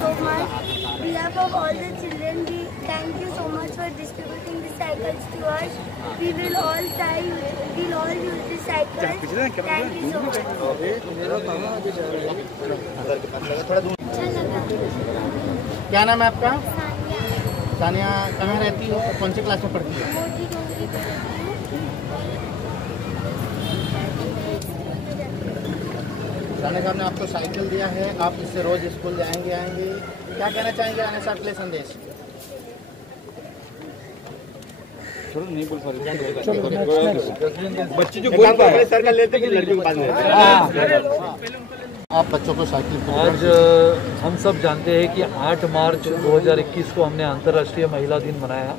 so much. On behalf of all the children, we thank you so much for distributing the cycles to us. We will all use the cycles. Thank you so much. अच्छा लगा। क्या नाम है आपका? सानिया। सानिया कहाँ रहती हो? कौन सी क्लास में पढ़ती हो? मोटी डोंगरी पे रहती हूँ। सानिया साहब ने आपको साइकिल दिया है, आप इससे रोज स्कूल जाएंगे आएंगे, क्या कहना चाहेंगे आने से आपके लिए संदेश? नहीं बोल पा रहे बच्चे जो बोल पा रहे सर का लेते कि लड़कियों के पास में। आप बच्चों को साइकिल आज हम सब जानते हैं कि 8 मार्च 2021 को हमने अंतर्राष्ट्रीय महिला दिन मनाया।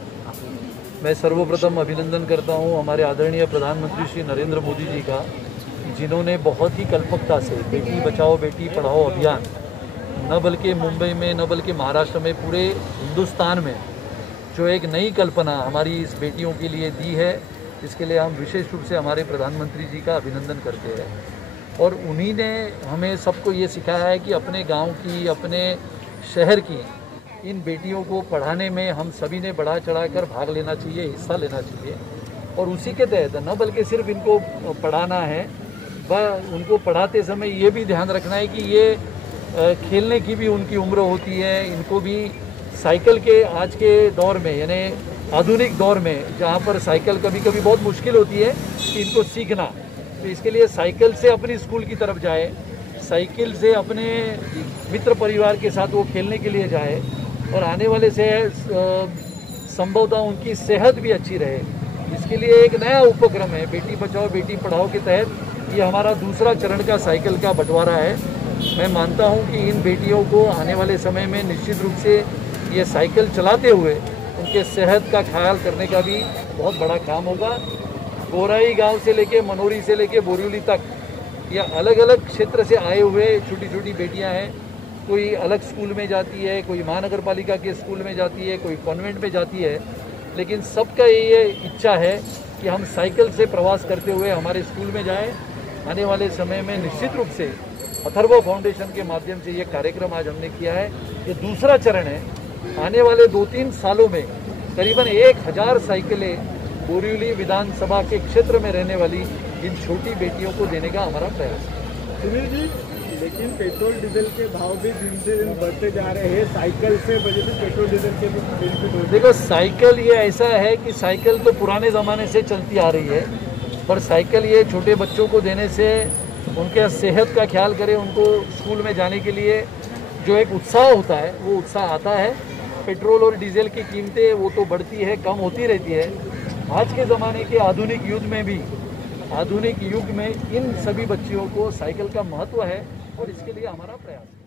मैं सर्वप्रथम अभिनंदन करता हूं हमारे आदरणीय प्रधानमंत्री श्री नरेंद्र मोदी जी का, जिन्होंने बहुत ही कल्पकता से बेटी बचाओ बेटी पढ़ाओ अभियान न बल्कि मुंबई में न बल्कि महाराष्ट्र में पूरे हिंदुस्तान में जो एक नई कल्पना हमारी इस बेटियों के लिए दी है, इसके लिए हम विशेष रूप से हमारे प्रधानमंत्री जी का अभिनंदन करते हैं। और उन्हीं ने हमें सबको ये सिखाया है कि अपने गांव की, अपने शहर की इन बेटियों को पढ़ाने में हम सभी ने बढ़ा चढ़ाकर भाग लेना चाहिए, हिस्सा लेना चाहिए। और उसी के तहत न बल्कि सिर्फ इनको पढ़ाना है, वह उनको पढ़ाते समय ये भी ध्यान रखना है कि ये खेलने की भी उनकी उम्र होती है। इनको भी साइकिल के आज के दौर में, यानी आधुनिक दौर में, जहाँ पर साइकिल कभी कभी बहुत मुश्किल होती है कि इनको सीखना, तो इसके लिए साइकिल से अपनी स्कूल की तरफ जाए, साइकिल से अपने मित्र परिवार के साथ वो खेलने के लिए जाए और आने वाले से संभवतः उनकी सेहत भी अच्छी रहे। इसके लिए एक नया उपक्रम है बेटी बचाओ बेटी पढ़ाओ के तहत ये हमारा दूसरा चरण का साइकिल का बंटवारा है। मैं मानता हूं कि इन बेटियों को आने वाले समय में निश्चित रूप से ये साइकिल चलाते हुए उनके सेहत का ख्याल करने का भी बहुत बड़ा काम होगा। गोराई गांव से लेके मनोरी से लेके बोरिवली तक ये अलग अलग क्षेत्र से आए हुए छोटी छोटी बेटियां हैं। कोई अलग स्कूल में जाती है, कोई महानगर पालिका के स्कूल में जाती है, कोई कॉन्वेंट में जाती है, लेकिन सबका ये इच्छा है कि हम साइकिल से प्रवास करते हुए हमारे स्कूल में जाएं। आने वाले समय में निश्चित रूप से अथर्व फाउंडेशन के माध्यम से ये कार्यक्रम आज हमने किया है, ये दूसरा चरण है। आने वाले 2-3 सालों में करीबन 1000 साइकिलें बोरिवली विधानसभा के क्षेत्र में रहने वाली इन छोटी बेटियों को देने का हमारा प्रयास है। सुनील जी, लेकिन पेट्रोल डीजल के भाव भी दिन से दिन बढ़ते जा रहे हैं, साइकिल से वजह से पेट्रोल डीजल के भी बेनिफिट होते हैं। देखो, साइकिल ये ऐसा है कि साइकिल तो पुराने ज़माने से चलती आ रही है, पर साइकिल ये छोटे बच्चों को देने से उनके सेहत का ख्याल करें, उनको स्कूल में जाने के लिए जो एक उत्साह होता है वो उत्साह आता है। पेट्रोल और डीजल की कीमतें वो तो बढ़ती है, कम होती रहती है। आज के ज़माने के आधुनिक युग में इन सभी बच्चियों को साइकिल का महत्व है और इसके लिए हमारा प्रयास है।